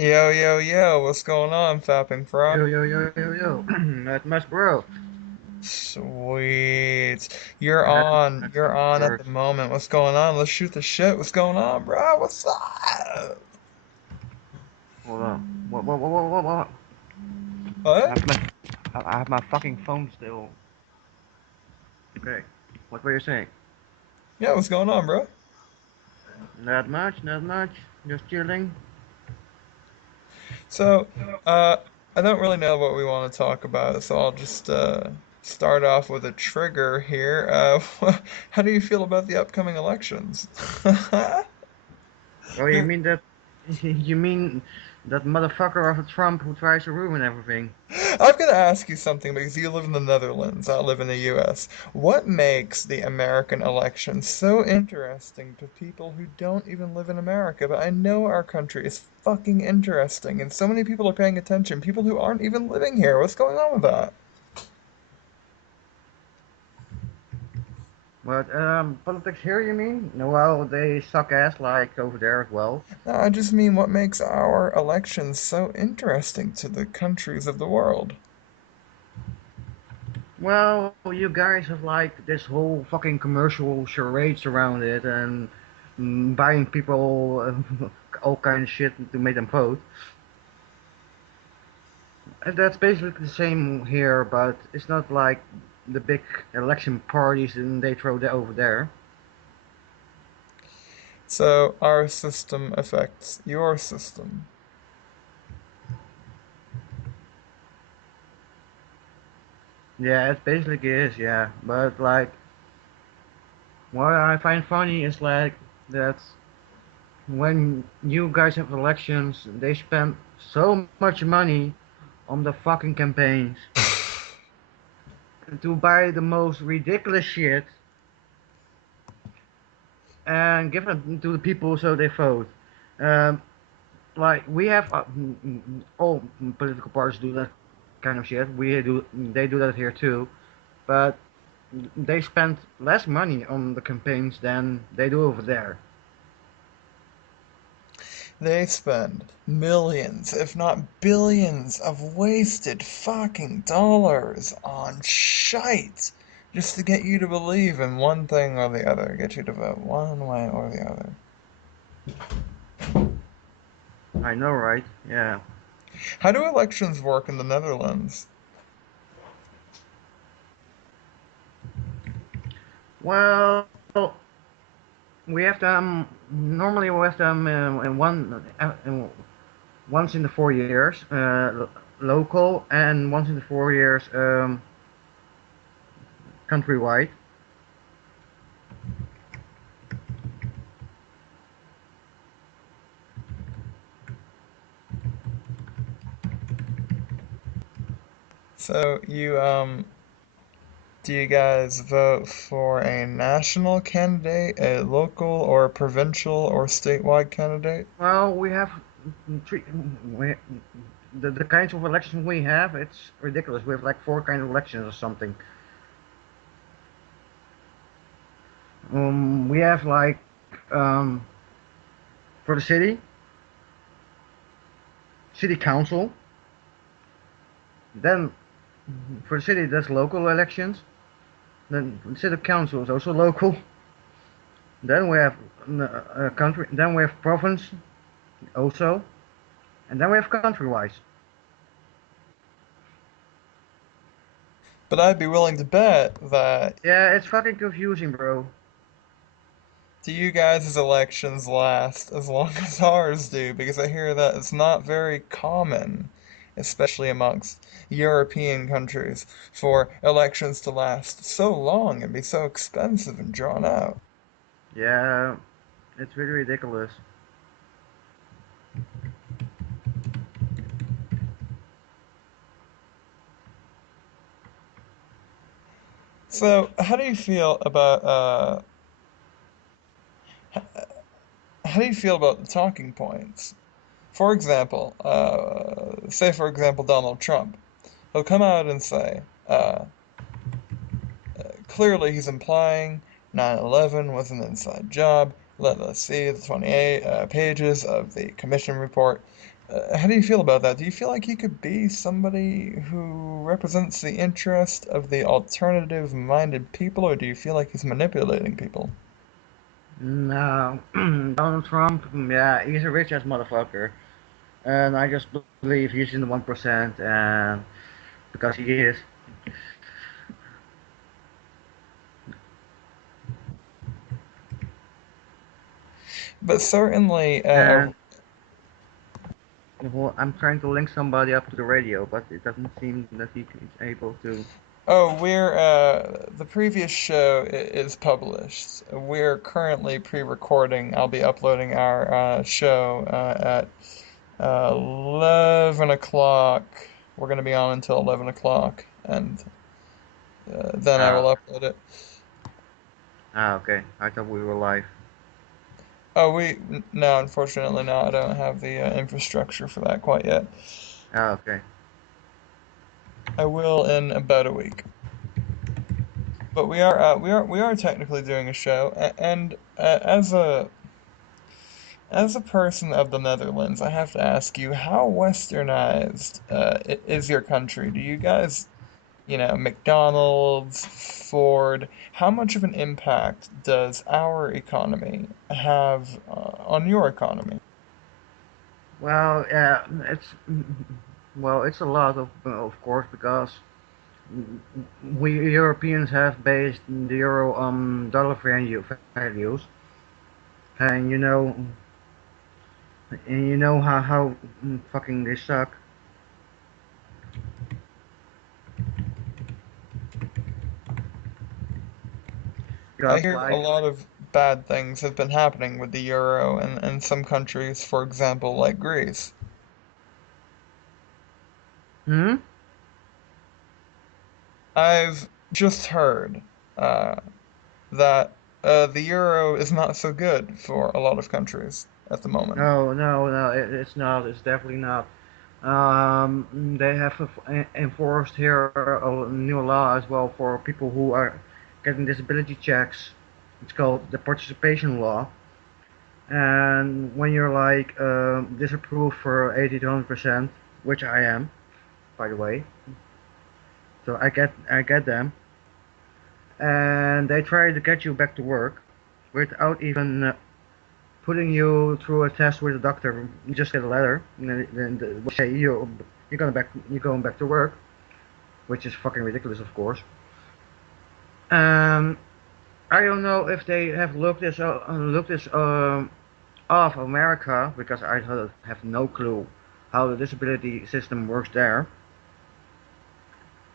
Yo, yo, yo, what's going on, Fapping Frog? Yo, yo, yo, yo, yo. Not much, bro. Sweet. You're Not on. much, You're of on at the course. moment. What's going on? Let's shoot the shit. What's going on, bro? What's up? Hold on. What? I What? have I have my fucking phone still. Okay. What were you saying? Yeah, what's going on, bro? Not much, not much. Just chilling. So, uh, I don't really know what we want to talk about, so I'll just start off with a trigger here. How do you feel about the upcoming elections? Oh, you mean that? You mean that motherfucker of a Trump who tries to ruin everything? I'm gonna ask you something because you live in the Netherlands, I live in the US. What makes the American election so interesting to people who don't even live in America? But I know our country is fucking interesting, and so many people are paying attention, people who aren't even living here. What's going on with that? What? Politics here, you mean? No, well, they suck ass like over there as well. No, I just mean what makes our elections so interesting to the countries of the world. Well, you guys have like this whole fucking commercial charades around it and buying people all kind of shit to make them vote. And that's basically the same here, but it's not like the big election parties and they throw that over there. So our system affects your system. Yeah, it basically is, yeah. But like, what I find funny is like that when you guys have elections, they spend so much money on the fucking campaigns to buy the most ridiculous shit and give it to the people so they vote. Um, like we have all political parties do that kind of shit. They do that here too, but they spend less money on the campaigns than they do over there. They spend millions, if not billions, of wasted fucking dollars on shite just to get you to believe in one thing or the other, get you to vote one way or the other. I know, right? Yeah. How do elections work in the Netherlands? Well, we have them normally we have them in once in the 4 years, local, and once in the 4 years, countrywide. So do you guys vote for a national candidate, a local or provincial or statewide candidate? Well, we have three. We, the kinds of elections we have, it's ridiculous. We have like four kind of elections or something. We have like um, for the city council. Then for the city, that's local elections. Then the city council is also local. Then we have country. Then we have province also, and then we have countrywide. But I'd be willing to bet that Yeah, it's fucking confusing, bro. do you guys' elections last as long as ours do? Because I hear that it's not very common, especially amongst European countries, for elections to last so long and be so expensive and drawn out. Yeah, it's really ridiculous. So, how do you feel about the talking points? For example, say for example Donald Trump. He'll come out and say, clearly he's implying 9/11 was an inside job. Let us see the 28 pages of the commission report. How do you feel about that? Do you feel like he could be somebody who represents the interest of the alternative-minded people, or do you feel like he's manipulating people? No, Donald Trump, yeah, he's a rich ass motherfucker, and I just believe he's in the 1%, and because he is. But certainly, And well, I'm trying to link somebody up to the radio, but it doesn't seem that he is able to. oh, we're the previous show is published. We're currently pre-recording. I'll be uploading our show at 11 o'clock. We're going to be on until 11 o'clock, and then I will Ah, upload it. okay. I thought we were live. Oh, no, unfortunately, no, I don't have the infrastructure for that quite yet. Ah, okay. I will in about a week. But we are technically doing a show, and as a person of the Netherlands, I have to ask you, how westernized is your country? Do you guys, McDonald's, Ford, how much of an impact does our economy have on your economy? Well, yeah, it's a lot of course, because we Europeans have based the euro on dollar values, and you know how fucking they suck. I Because hear a like, lot of bad things have been happening with the euro and some countries, for example, like Greece. hmm, I've just heard uh, that the euro is not so good for a lot of countries at the moment. no, no, no, it's not. It's definitely not. They have enforced here a new law as well for people who are getting disability checks. It's called the participation law. And when you're like disapproved for 80 to 100%, which I am, by the way, so I get them, and they try to get you back to work without even putting you through a test with a doctor. You just get a letter, and then they say you're going back to work, which is fucking ridiculous, of course. Um, I don't know if they have looked this of America, because I have no clue how the disability system works there.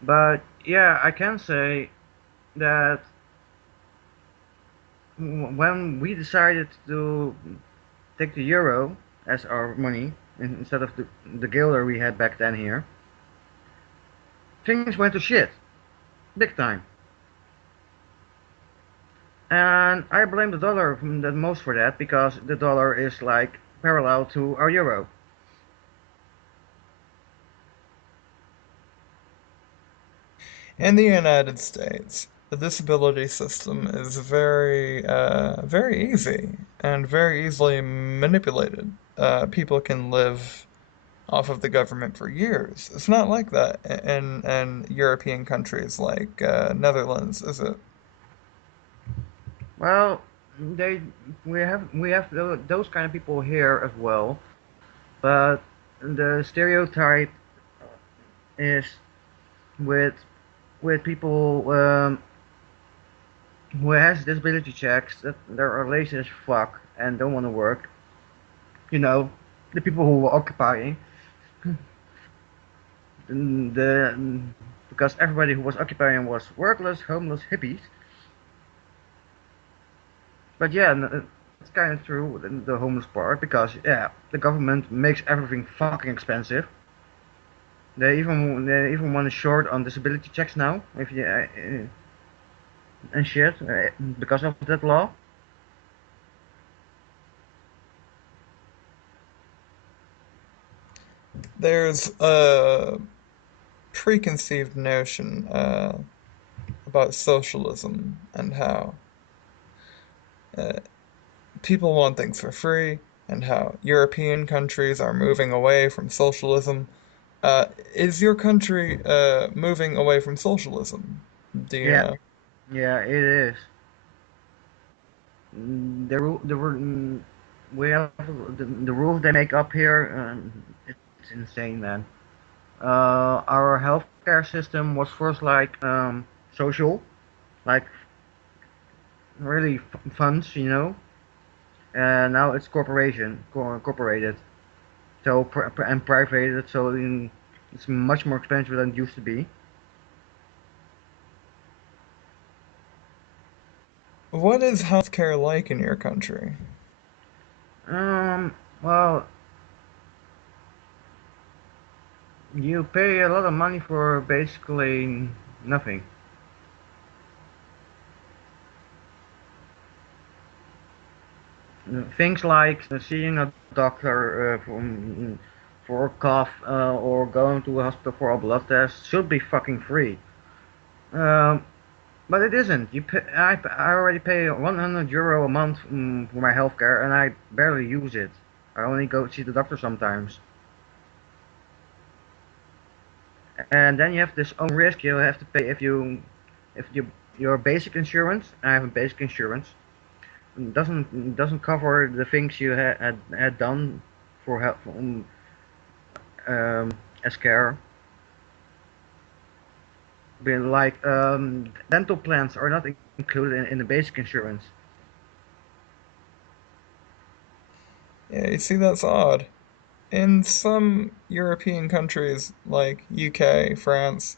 But yeah, I can say that when we decided to take the euro as our money instead of the guilder we had back then here, things went to shit, big time. And I blame the dollar the most for that, because the dollar is like parallel to our euro. In the United States, the disability system is very easy and very easily manipulated. People can live off of the government for years. It's not like that in European countries like Netherlands, is it? Well, they we have those kind of people here as well, but the stereotype is with people who has disability checks that they are lazy as fuck and don't want to work. You know, the people who were occupying the because everybody who was occupying was workless, homeless, hippies. But yeah, it's kind of true, the homeless part, because yeah, the government makes everything fucking expensive. They even want to short on disability checks now, if you and shit, because of that law. There's a preconceived notion about socialism and how uh, people want things for free and how European countries are moving away from socialism. Is your country moving away from socialism? Do you Yeah, know? yeah, it is. We have the rules they make up here. It's insane, man. Our healthcare system was first like social, like really funds, and now it's corporated, so and privated, so it's much more expensive than it used to be. What is healthcare like in your country? Well, you pay a lot of money for basically nothing. Things like seeing a doctor for a cough or going to a hospital for a blood test should be fucking free. Um, but it isn't. I already pay 100 euro a month for my healthcare, and I barely use it. I only go see the doctor sometimes. And then you have this own risk you have to pay if your basic insurance. I have a basic insurance. Doesn't cover the things you had done for help as care. Being like dental plans are not included in the basic insurance. Yeah, you see, that's odd. In some European countries like UK, France,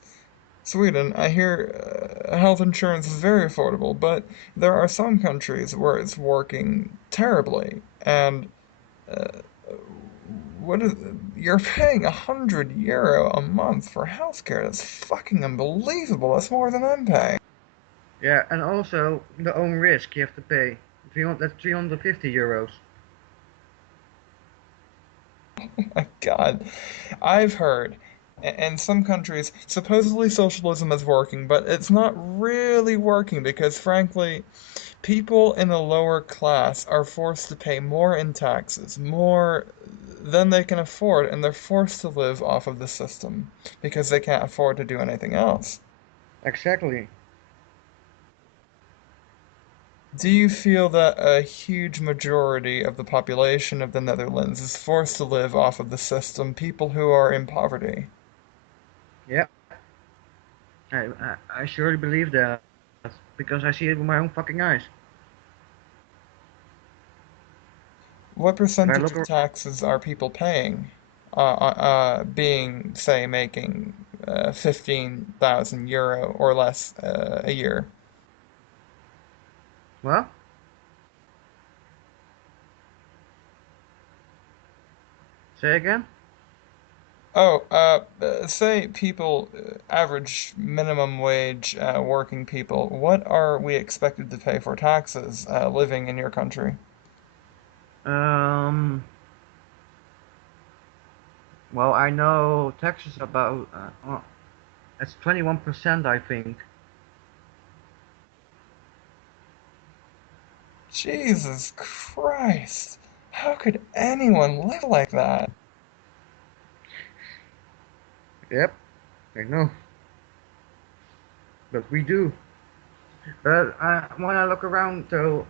Sweden, I hear health insurance is very affordable, but there are some countries where it's working terribly. And uh, what is you're paying 100 euro a month for healthcare? That's fucking unbelievable. That's more than I'm paying. Yeah, and also the own risk you have to pay. 300, that's 350 euros. My God, I've heard in some countries supposedly socialism is working, but it's not really working because, frankly, people in the lower class are forced to pay more in taxes, more than they can afford, and they're forced to live off of the system because they can't afford to do anything else. Exactly. Do you feel that a huge majority of the population of the Netherlands is forced to live off of the system, people who are in poverty? Yeah, I surely believe that because I see it with my own fucking eyes. What If I percentage look of taxes are people paying? Being, say, making 15,000 euro or less a year. well, say again. Oh, say people, average minimum wage working people, what are we expected to pay for taxes living in your country? Um, well, I know taxes about it's 21%, I think. Jesus Christ! How could anyone live like that? Yep, I know, but we do. But when I look around, though,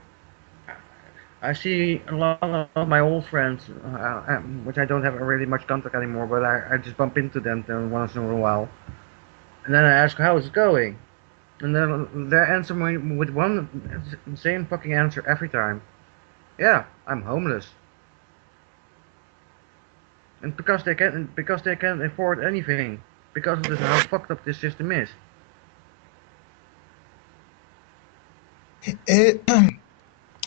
I see a lot of my old friends, which I don't have really much contact anymore, but I just bump into them once in a while. And then I ask, how is it going? And then they answer me with one same fucking answer every time. Yeah, I'm homeless. And because they can't afford anything. Because of this how fucked up this system is. It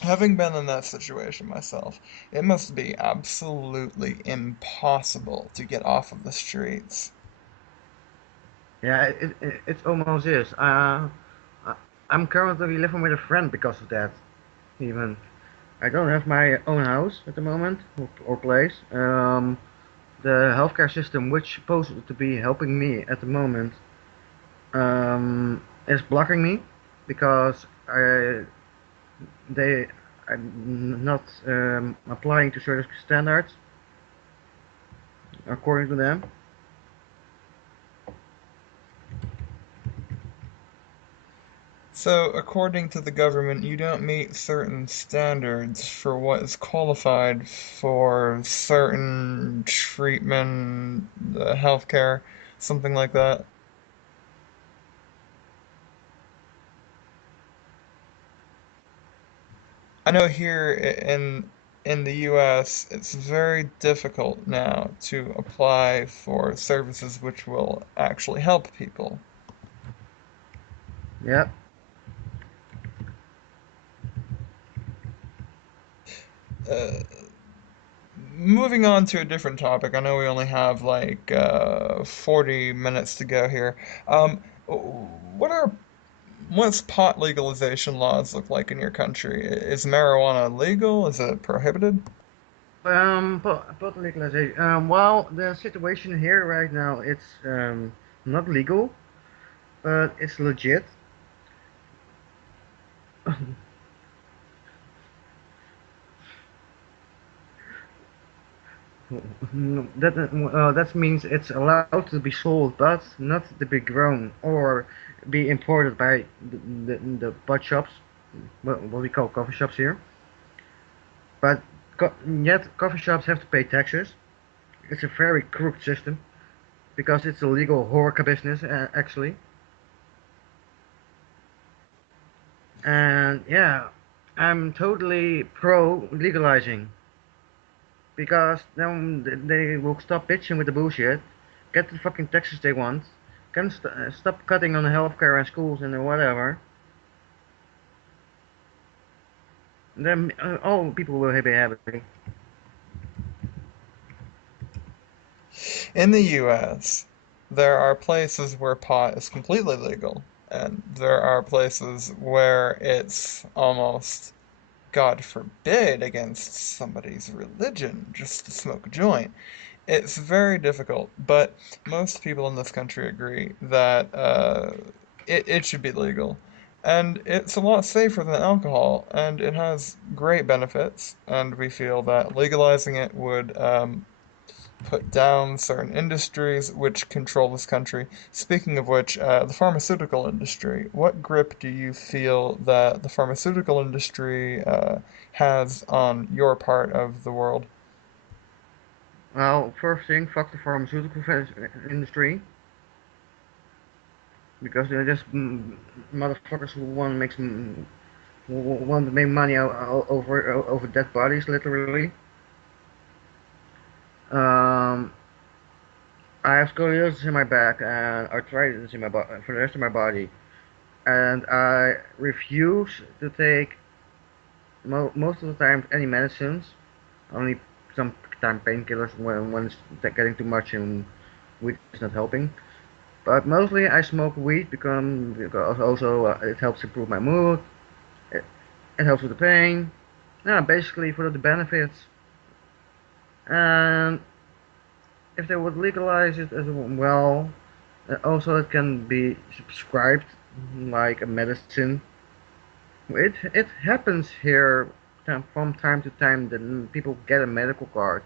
Having been in that situation myself, it must be absolutely impossible to get off of the streets. Yeah, it almost is. I- I'm currently living with a friend because of that. Even I don't have my own house at the moment or place. The healthcare system, which is supposed to be helping me at the moment, is blocking me because they not applying to certain standards according to them. So, according to the government, you don't meet certain standards for what is qualified for certain treatment, healthcare, something like that. I know here in the US, it's very difficult now to apply for services which will actually help people. Yeah. Uh, Moving on to a different topic, I know we only have like 40 minutes to go here. What's pot legalization laws look like in your country? Is marijuana legal? Is it prohibited? Pot legalization. Well, the situation here right now, it's not legal, but it's legit. That means it's allowed to be sold, but not to be grown or be imported by the pot shops, what we call coffee shops here. But yet coffee shops have to pay taxes. It's a very crooked system because it's a legal horeca business actually. And yeah, I'm totally pro legalizing because then they will stop bitching with the bullshit, get the fucking taxes they want, can stop cutting on healthcare and schools and whatever. Then all people will be happy. In the US, there are places where pot is completely legal, and there are places where it's almost, God forbid, against somebody's religion just to smoke a joint. It's very difficult, but most people in this country agree that it should be legal. And it's a lot safer than alcohol, and it has great benefits, and we feel that legalizing it would put down certain industries which control this country. Speaking of which, the pharmaceutical industry, what grip do you feel that the pharmaceutical industry has on your part of the world? Well, first thing, fuck the pharmaceutical industry because they're just motherfuckers who want to make money over dead bodies, literally. Um, I have scoliosis in my back and arthritis in my for the rest of my body, and I refuse to take most of the time any medicines. Only some time painkillers when it's getting too much and weed is not helping. But mostly I smoke weed because also it helps improve my mood. It, it helps with the pain. Yeah, basically for the benefits. And if they would legalize it as well, also it can be subscribed like a medicine. It happens here from time to time that people get a medical card,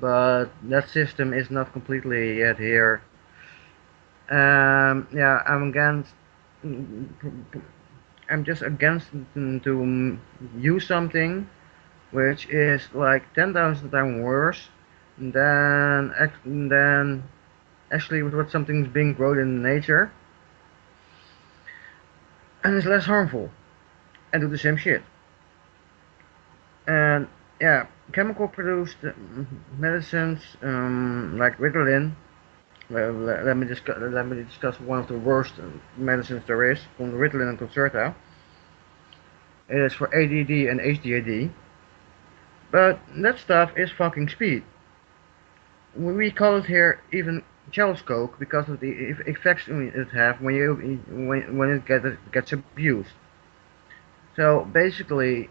but that system is not completely yet here. Yeah, I'm just against to use something which is like 10,000 times worse than actually what something's being grown in nature and is less harmful and do the same shit. And yeah, chemical produced medicines like Ritalin. Let me discuss one of the worst medicines there is, Ritalin and Concerta. It is for ADD and HDAD, but that stuff is fucking speed. We call it here even Charles Coke because of the effects it have when it gets abused. So basically,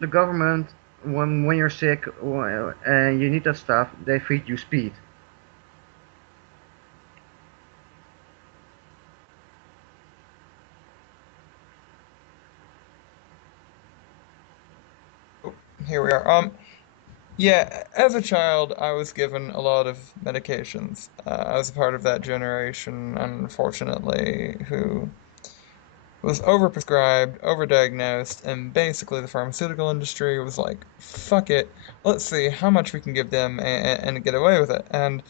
the government, when you're sick and you need that stuff, they feed you speed. fair. Yeah, as a child, I was given a lot of medications. I was a part of that generation, unfortunately, who was overprescribed, overdiagnosed, and basically the pharmaceutical industry was like, fuck it, let's see how much we can give them and get away with it. And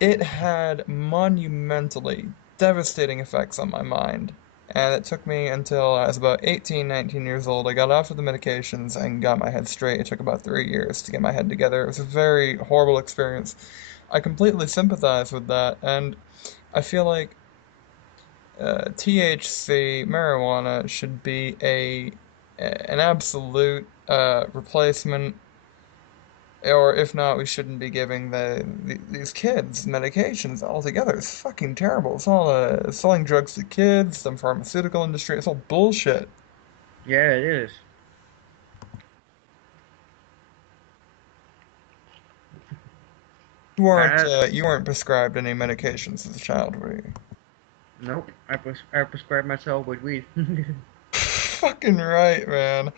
it had monumentally devastating effects on my mind. And it took me until I was about 18, 19 years old. I got off of the medications and got my head straight. It took about 3 years to get my head together. It was a very horrible experience. I completely sympathize with that, and I feel like THC marijuana should be an absolute replacement, or if not, we shouldn't be giving these kids medications altogether. It's fucking terrible. It's all selling drugs to kids, some pharmaceutical industry. It's all bullshit. Yeah, it is. Uh, You weren't prescribed any medications as a child, were you? nope. I prescribe myself with weed. Fucking right, man.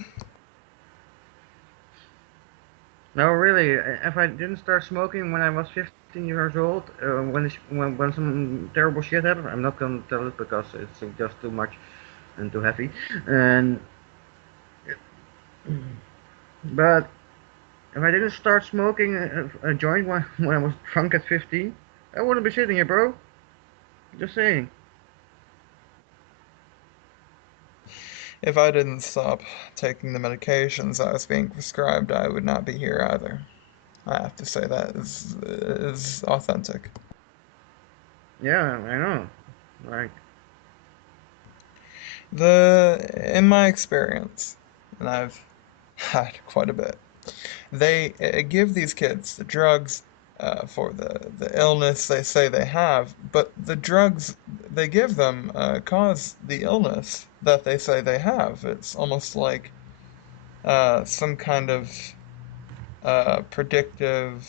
No, really. If I didn't start smoking when I was 15 years old, when some terrible shit happened, I'm not gonna tell it because it's just too much and too heavy. And but if I didn't start smoking a joint when I was drunk at 15, I wouldn't be sitting here, bro. Just saying. If I didn't stop taking the medications I was being prescribed, I would not be here either. I have to say that is authentic. Yeah, I know. Like, In my experience, and I've had quite a bit, they give these kids the drugs for the illness they say they have, but the drugs they give them cause the illness that they say they have. It's almost like some kind of predictive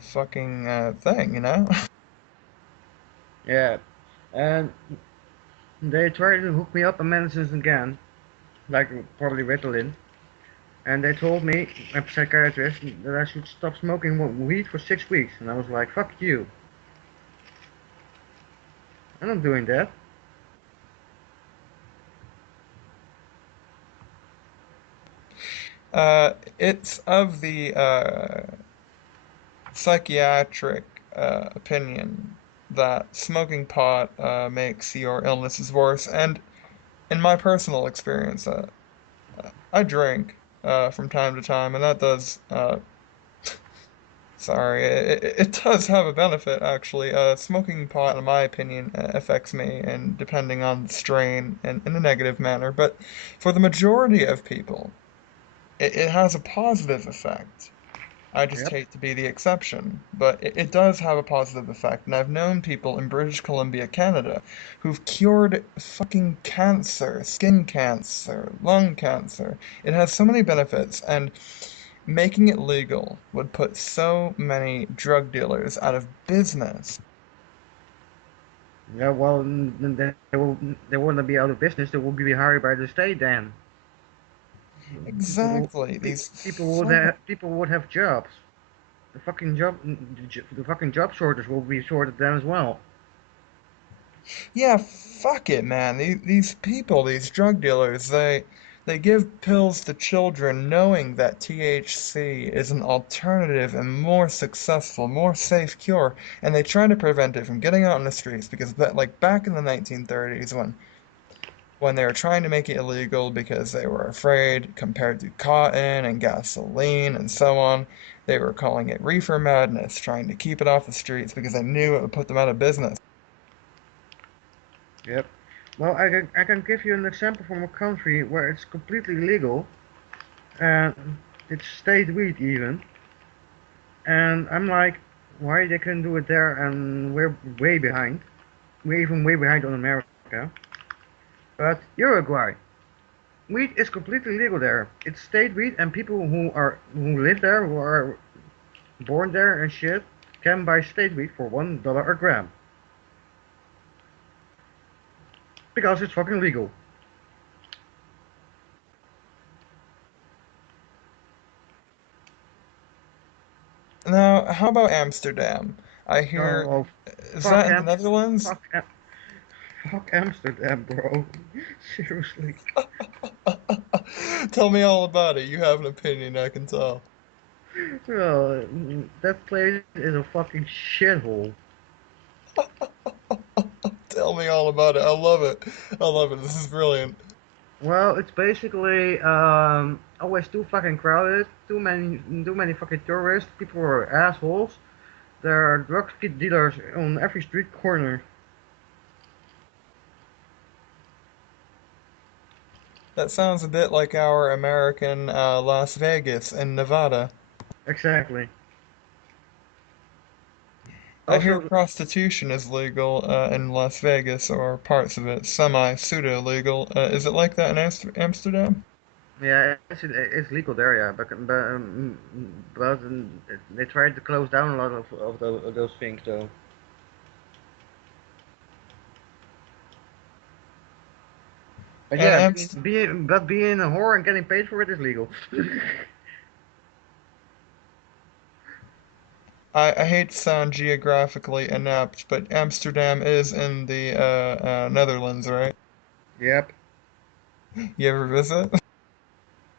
fucking thing, you know? yeah. And they tried to hook me up on medicines again, like probably Ritalin. And they told me, a psychiatrist, that I should stop smoking weed for 6 weeks. And I was like, fuck you. I'm not doing that. It's of the psychiatric opinion that smoking pot makes your illnesses worse. And in my personal experience, I drink from time to time, and that does, sorry, it does have a benefit, actually. Smoking pot, in my opinion, affects me, and depending on the strain, in a negative manner. But for the majority of people, it has a positive effect. I just Yep. hate to be the exception, but it does have a positive effect. And I've known people in British Columbia, Canada, who've cured fucking cancer, skin cancer, lung cancer. It has so many benefits, and making it legal would put so many drug dealers out of business. Yeah, well, they wouldn't be out of business. They would be hired by the state then. People, Exactly, pe- these fuck. people would have jobs. The fucking job shortage will be sorted then as well. Yeah, fuck it, man. These people, these drug dealers, they give pills to children knowing that THC is an alternative and more successful, more safe cure, and they try to prevent it from getting out in the streets because that like back in the 1930s when they were trying to make it illegal because they were afraid compared to cotton and gasoline and so on, they were calling it reefer madness, trying to keep it off the streets because they knew it would put them out of business. Yep. Well, I can give you an example from a country where it's completely legal and it's state weed even. And I'm like, why they can do it there and we're way behind. We're even way behind on America. But Uruguay, weed is completely legal there. It's state weed, and people who live there, who are born there and shit, can buy state weed for $1 a gram because it's fucking legal. how about Amsterdam? I Oh, hear, oh is fuck that in the Am Netherlands? fuck Am fuck Amsterdam, bro. Seriously. Tell me all about it. You have an opinion, I can tell. Well, that place is a fucking shithole. Tell me all about it. I love it. I love it. This is brilliant. Well, it's basically always too fucking crowded, too many fucking tourists. People are assholes. There are drug dealers on every street corner. That sounds a bit like our American Las Vegas and Nevada. Exactly. I hear Also, prostitution is legal in Las Vegas, or parts of it, semi-pseudo legal. Is it like that in Amsterdam? yeah, it's legal there, yeah, but they tried to close down a lot of those things, though. But And yeah, Amst being a whore and getting paid for it is legal. I hate to sound geographically inept, but Amsterdam is in the Netherlands, right? Yep. You ever visit?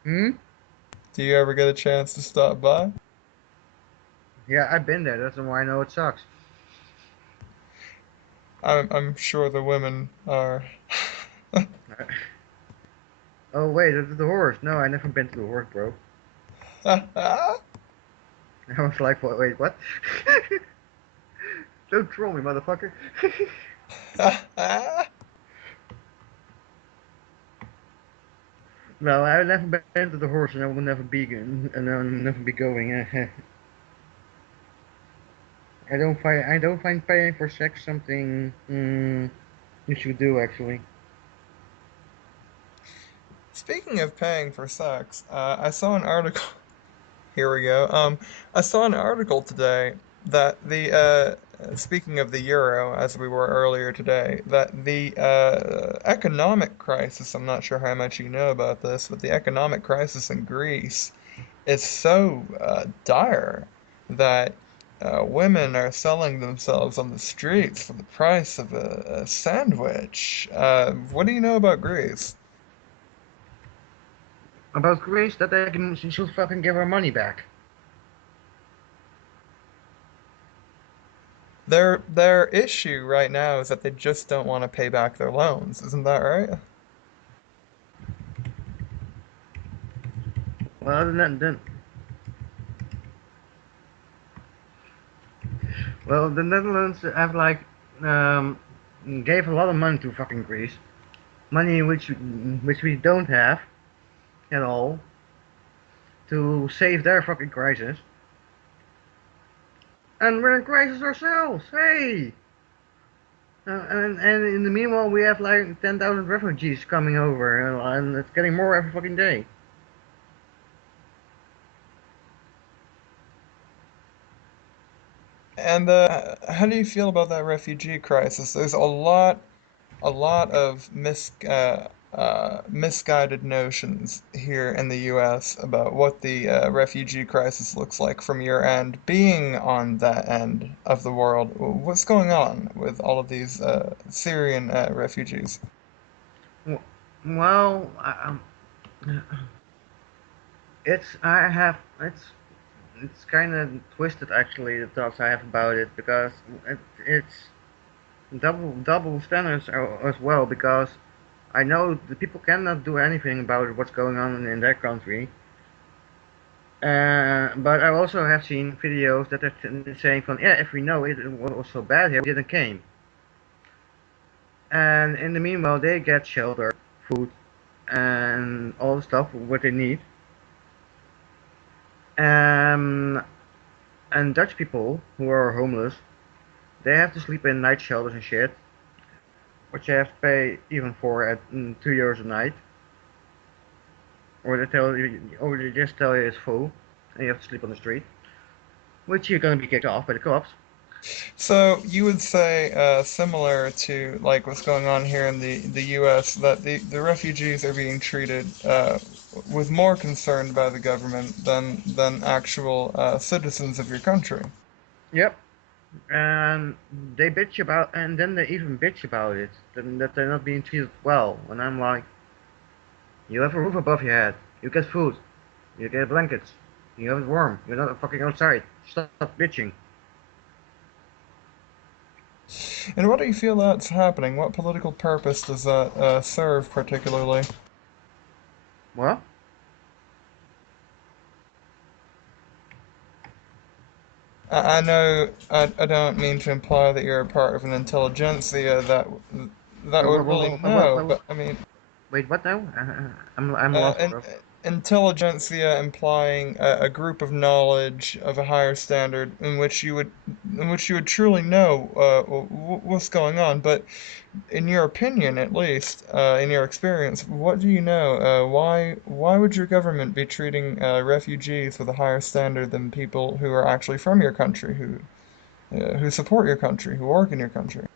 Hmm? Do you ever get a chance to stop by? Yeah, I've been there. That's why I know it sucks. I'm sure the women are. Oh wait, the horse. No, I never been to the horse, bro. I was like, wait, what? Don't troll me, motherfucker. No, I've never been to the horse, and I will never be, and I'll never be going. I don't find paying for sex something you should do actually. Speaking of paying for sex, I saw an article. Here we go. I saw an article today that speaking of the euro, as we were earlier today, that the economic crisis, I'm not sure how much you know about this, but the economic crisis in Greece is so dire that women are selling themselves on the streets for the price of a sandwich. What do you know about Greece? About Grace, that she should fucking give her money back. Their issue right now is that they just don't want to pay back their loans. Isn't that right? Well, the Netherlands have like um, gave a lot of money to fucking Greece, money which we don't have at all to save their fucking crisis, and we're in crisis ourselves. Hey, and in the meanwhile we have like 10,000 refugees coming over, and it's getting more every fucking day. And how do you feel about that refugee crisis? There's a lot of misguided notions here in the U.S. about what the refugee crisis looks like from your end. Being on that end of the world, what's going on with all of these Syrian refugees? Well, it's I have it's kind of twisted actually the thoughts I have about it because it's double standards as well because I know the people cannot do anything about what's going on in their country. But I also have seen videos that are saying from yeah, if we know it was so bad here, we didn't came. And in the meanwhile, they get shelter, food, and all the stuff what they need. Um, and Dutch people who are homeless, they have to sleep in night shelters and shit, which you have to pay even for at €2 a night, or they just tell you it's full, and you have to sleep on the street, which you're gonna be kicked off by the cops. So you would say, similar to like what's going on here in the U.S., that the refugees are being treated with more concern by the government than actual citizens of your country. Yep. And they bitch about, and then they even bitch about it, that they're not being treated well. And I'm like, you have a roof above your head, you get food, you get blankets, you have it warm, you're not fucking outside. Stop bitching. And what do you feel that's happening? What political purpose does that serve particularly? What? I know I don't mean to imply that you're a part of an intelligentsia that would really know, but I mean, Wait, what now? I'm lost, an bro. intelligentsia implying a group of knowledge of a higher standard in which you would truly know what's going on. But in your opinion, at least, in your experience, what do you know? Why would your government be treating refugees with a higher standard than people who are actually from your country, who support your country, who work in your country?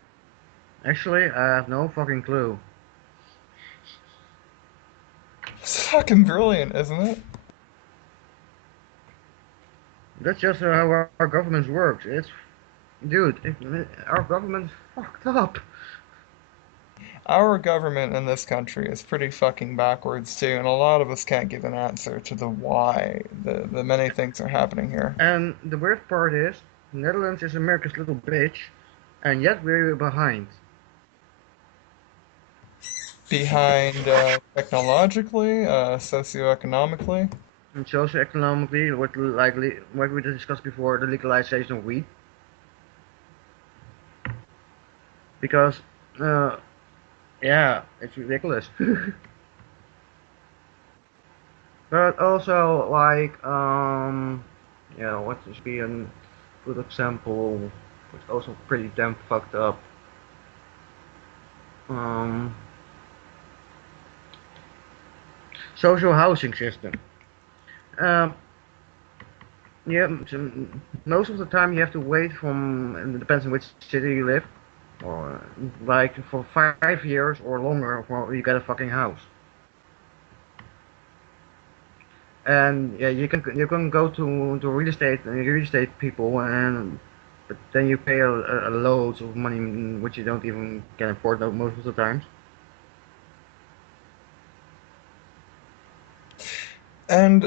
Actually, I have no fucking clue. It's fucking brilliant, isn't it? That's just how our government works. Dude, our government's fucked up. Our government in this country is pretty fucking backwards too, and a lot of us can't give an answer to the why the many things are happening here. And the weird part is, Netherlands is America's little bitch, and yet we're behind. Behind technologically, socioeconomically. And socio-economically, what we discussed before, the legalization of weed, because uh, yeah, it's ridiculous. But also yeah, what is be a good example? Which also pretty damn fucked up. Um, Social housing system. Um, yeah, most of the time you have to wait from, and it depends on which city you live, or like for 5 years or longer before you get a fucking house. And yeah, you can go to real estate people, and but then you pay a loads of money which you don't even can afford most of the times. And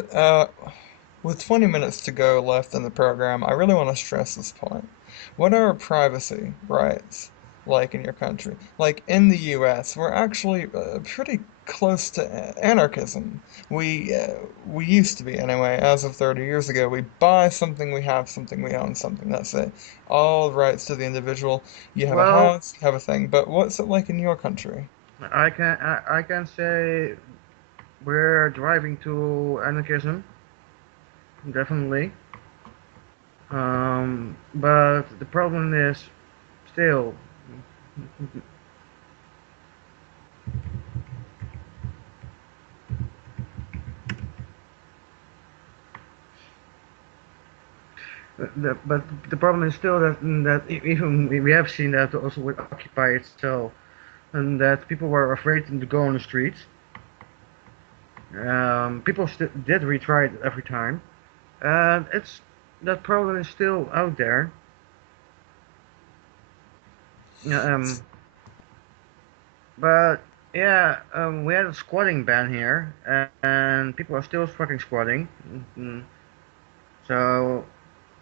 with 20 minutes to go left in the program, I really want to stress this point. What are privacy rights like in your country? Like in the US, we're actually pretty close to anarchism. We used to be anyway, as of 30 years ago. We buy something, we have something, we own something. That's it. All rights to the individual. You have a Well, house, you have a thing. But what's it like in your country? I can say we're driving to anarchism, definitely. But the problem is still but the problem is still that even we have seen that also with Occupy itself, and that people were afraid to go on the streets. People did retry it every time, and it's that problem is still out there. Yeah, but yeah, we had a squatting ban here, and people are still fucking squatting. Mm, So,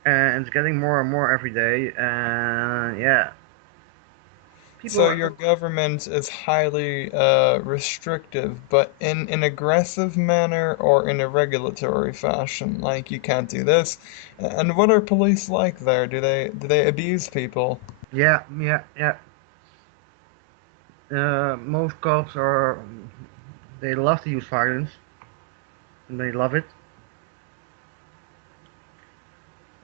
and it's getting more and more every day, and yeah, people So are. your government is highly restrictive, but in an aggressive manner or in a regulatory fashion, like you can't do this. And what are police like there? Do they abuse people? Yeah, yeah, yeah. Most cops are. They love to use violence, and they love it.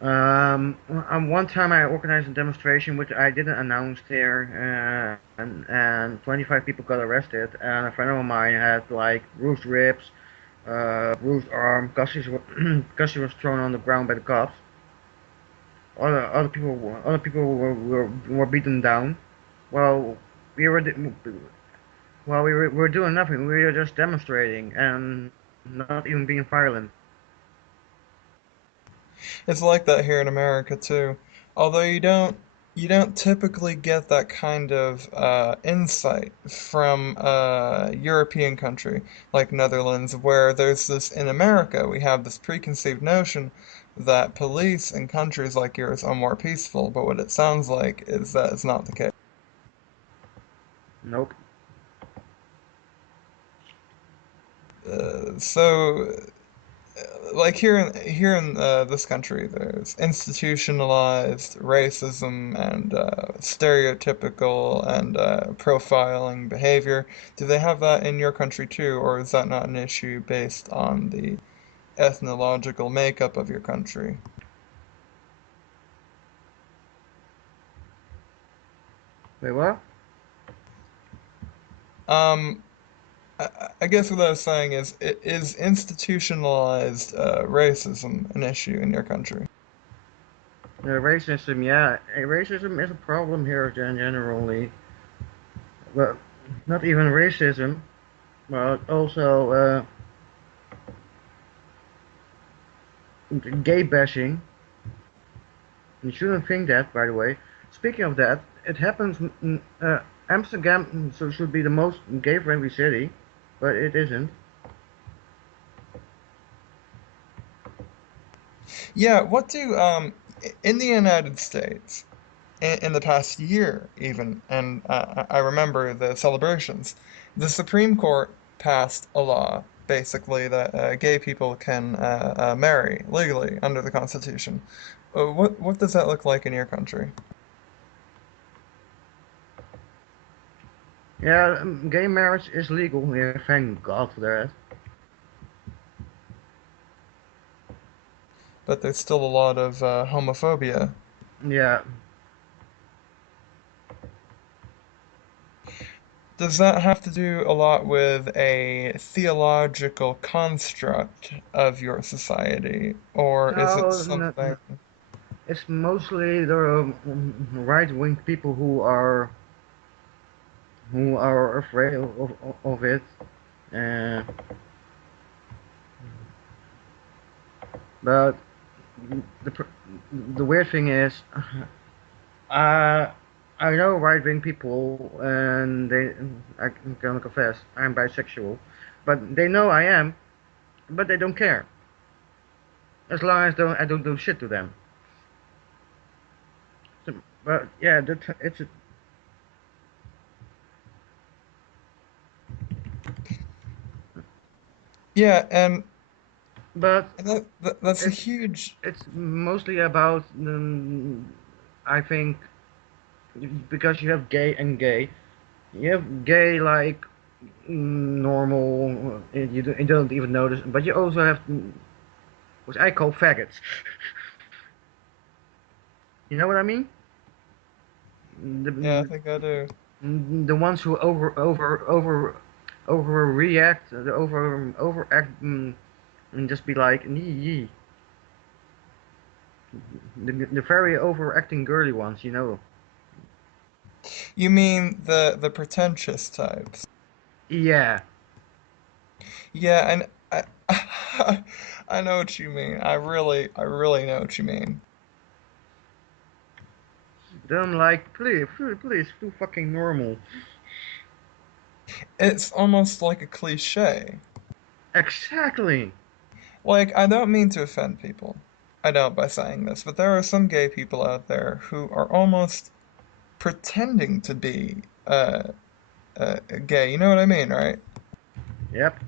One time I organized a demonstration which I didn't announce here, and 25 people got arrested, and a friend of mine had like bruised ribs, bruised arm, because because she was thrown on the ground by the cops. Other people were beaten down. Well, we were we were doing nothing. We were just demonstrating and not even being violent. It's like that here in America too. Although you don't typically get that kind of insight from a European country like Netherlands, where there's this in America, we have this preconceived notion that police in countries like yours are more peaceful, but what it sounds like is that it's not the case. Nope. So like here in this country, there's institutionalized racism and stereotypical and profiling behavior. Do they have that in your country too, or is that not an issue based on the ethnological makeup of your country? Wait, what? Um, I guess what I was saying is, is institutionalized racism an issue in your country? Racism, yeah. Racism is a problem here generally. But not even racism, but also gay bashing. You shouldn't think that, by the way. Speaking of that, it happens. Amsterdam so should be the most gay-friendly city, but it isn't. Yeah, what do in the United States? In the past year, even, and I remember the celebrations. The Supreme Court passed a law, basically, that gay people can marry legally under the Constitution. What does that look like in your country? Yeah, gay marriage is legal. Yeah, thank God for that. But there's still a lot of homophobia. Yeah, Does that have to do a lot with a theological construct of your society, or is it no, something? it's mostly the right-wing people who are afraid of it. Uh, but the the weird thing is, uh, I know right-wing people, and I'm gonna confess, I'm bisexual, but they know I am, but they don't care as long as I don't do shit to them. So, but yeah, it's Yeah, and but that's a it's huge. it's mostly about I think because you have gay and gay. You have gay like normal, you don't even notice, but you also have what I call faggots. You know what I mean? Yeah, I The, think I do. the ones who overreact, the overact, and just be like, "Nee, yee." The very overacting girly ones, you know. You mean the pretentious types? Yeah, Yeah, and I I know what you mean. I really know what you mean. then I'm like, please, please, please, do fucking normal. It's almost like a cliche. Exactly. Like, I don't mean to offend people. I don't by saying this, but there are some gay people out there who are almost pretending to be gay. You know what I mean, right? Yep.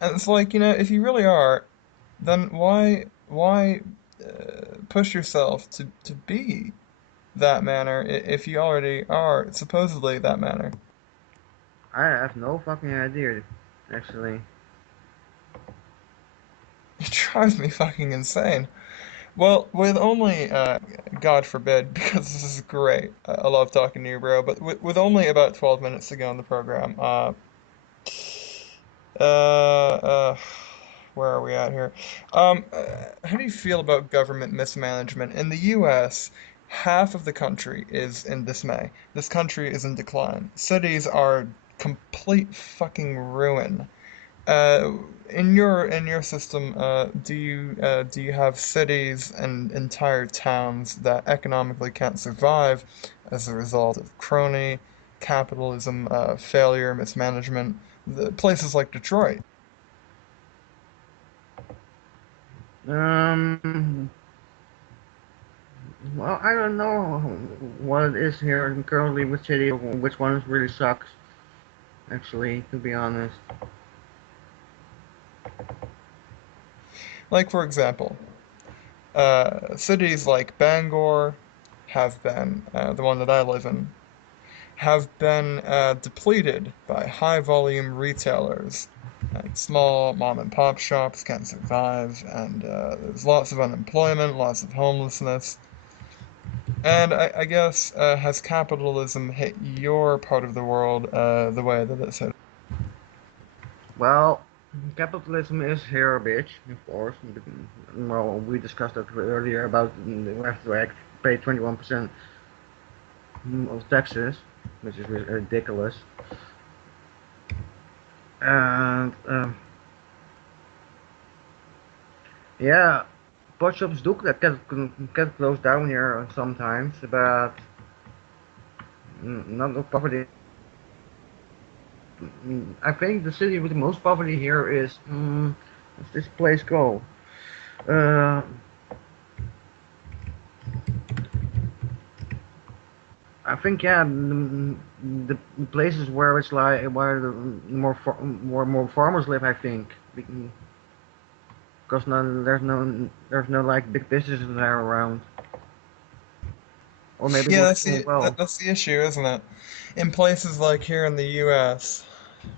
And it's like, if you really are, then why push yourself to be that manner if you already are supposedly that manner? I have no fucking idea, actually. It drives me fucking insane. Well, with only, God forbid, because this is great. I love talking to you, bro. But with only about 12 minutes to go on the program, uh, uh, where are we at here? How do you feel about government mismanagement? In the US, half of the country is in dismay. This country is in decline. Cities are complete fucking ruin. Uh, in your system, do you have cities and entire towns that economically can't survive as a result of crony capitalism, failure, mismanagement? Places like Detroit. Um, well, I don't know what it is here currently with city, which one really sucks. Actually, to be honest. Like for example, cities like Bangor have been the one that I live in have been depleted by high volume retailers. And small mom and pop shops can't survive, and there's lots of unemployment, lots of homelessness. And I guess, has capitalism hit your part of the world the way that it's hit? Well, capitalism is here a bitch, of course. Well, we discussed that earlier about we have to pay 21% of taxes, which is ridiculous. And yeah, pot shops do get closed down here sometimes, but not no poverty. I think the city with the most poverty here is what's this place called? Uh, I think yeah, the places where it's like where the more farmers live. I think because there's no like big businesses there around, or maybe Yeah, we're that's doing the well. that's the issue, isn't it? In places like here in the US,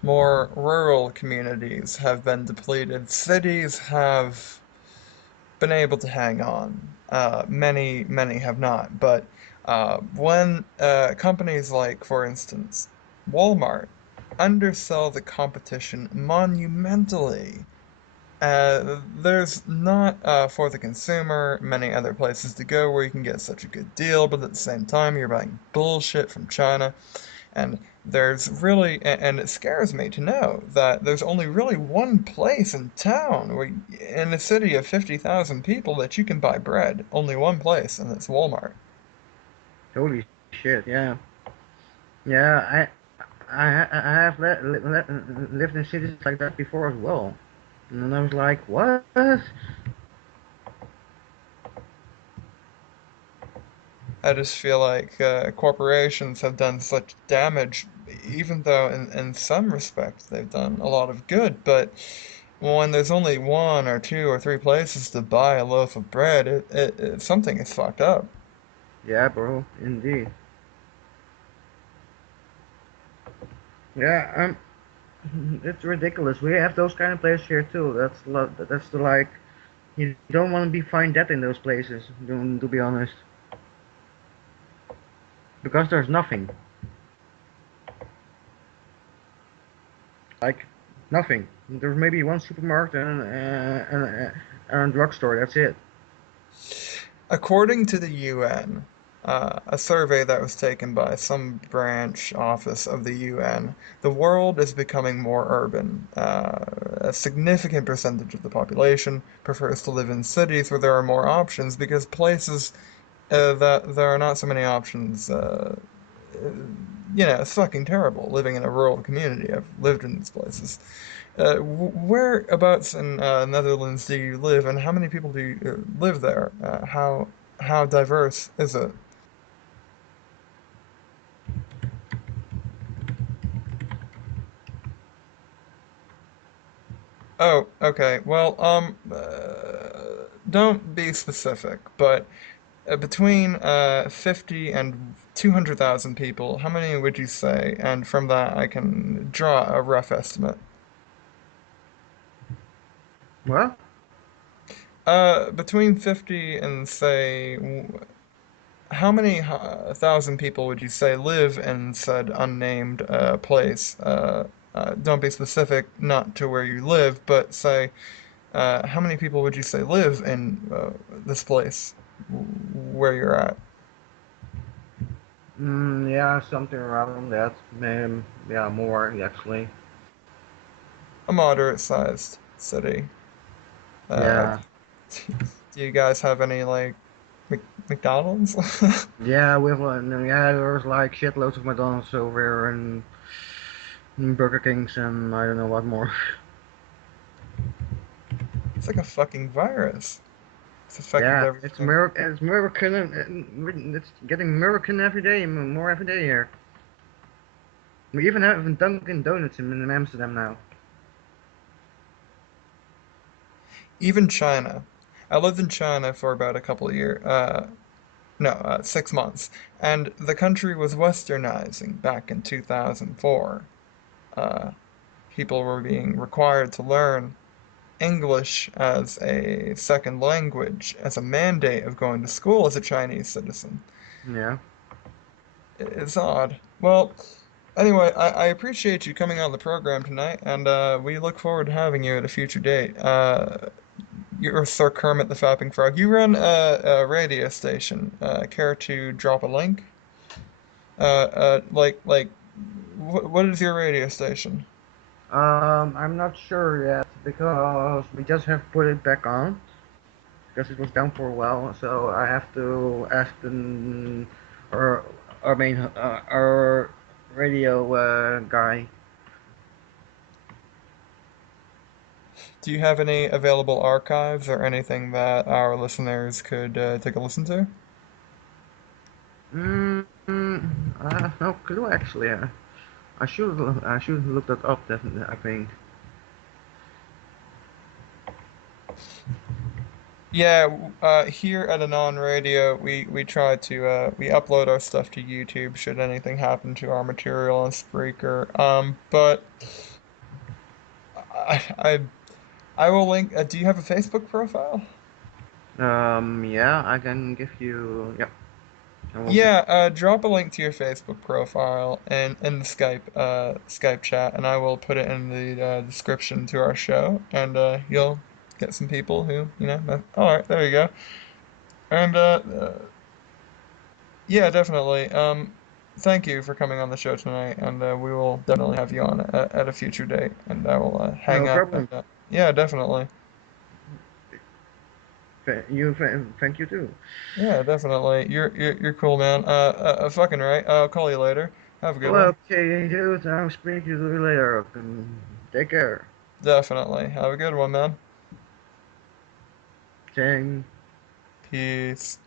more rural communities have been depleted. Cities have been able to hang on. Many have not. But when companies like, for instance, Walmart undersell the competition monumentally, there's not, for the consumer, many other places to go where you can get such a good deal, but at the same time, you're buying bullshit from China. And there's really, and it scares me to know that there's only really one place in town, in a city of 50,000 people, that you can buy bread. Only one place, and it's Walmart. Holy shit! Yeah, yeah. I have lived in cities like that before as well, and I was like, what? I just feel like corporations have done such damage, even though in some respects they've done a lot of good. But when there's only one or two or three places to buy a loaf of bread, something is fucked up. Yeah, bro, indeed. Yeah, it's ridiculous. We have those kind of places here too. That's the like you don't want to be find that in those places. To be honest, because there's nothing like nothing. There's maybe one supermarket and a drugstore. That's it. According to the UN, a survey that was taken by some branch office of the UN, the world is becoming more urban. A significant percentage of the population prefers to live in cities where there are more options because places that there are not so many options, it's fucking terrible living in a rural community. I've lived in these places. Whereabouts in Netherlands do you live, and how many people do you live there? How diverse is it? Oh, okay. Well, don't be specific, but between 50 and 200,000 people, how many would you say? And from that, I can draw a rough estimate. What? Between 50 and say, how many thousand people would you say live in said unnamed place? Don't be specific, not to where you live, but say, how many people would you say live in this place where you're at? Yeah, something around that. Yeah, more actually. a moderate-sized city. Uh, Yeah, do you guys have any like McDonald's? yeah, we have yeah, there's like shitloads of McDonald's over here and Burger Kings and I don't know what more. It's like a fucking virus. It's affected Yeah, everything. It's American, and it's getting American every day, more every day here. We even have Dunkin' Donuts in Amsterdam now. Even China. I lived in China for about a couple of years. No, 6 months. And the country was westernizing back in 2004. Uh, People were being required to learn English as a second language, as a mandate of going to school as a Chinese citizen. Yeah. It's odd. Well, anyway, I appreciate you coming on the program tonight, and we look forward to having you at a future date. You're Sir Kermit the Fapping Frog. You run a radio station. Care to drop a link? What is your radio station? I'm not sure yet because we just have put it back on because it was down for a while. So I have to ask our our main our radio guy. Do you have any available archives or anything that our listeners could take a listen to? I have no clue actually. I should look that up definitely. I think. Yeah, here at Anon Radio, we try to we upload our stuff to YouTube should anything happen to our material on Spreaker. But I I, I will link. Do you have a Facebook profile? Yeah, I can give you. Yeah, I will give. Yeah, drop a link to your Facebook profile and in the Skype chat, and I will put it in the description to our show, and you'll get some people who all right, there you go. And yeah, definitely. Thank you for coming on the show tonight, and we will definitely have you on at a future date, and I will hang No up. And problem. yeah, definitely. Thank you too. Yeah, definitely. You're cool, man. Fucking right. I'll call you later. Have a good one. Okay, dude, I'll speak to you later. Take care. Definitely. Have a good one, man. Same. Peace.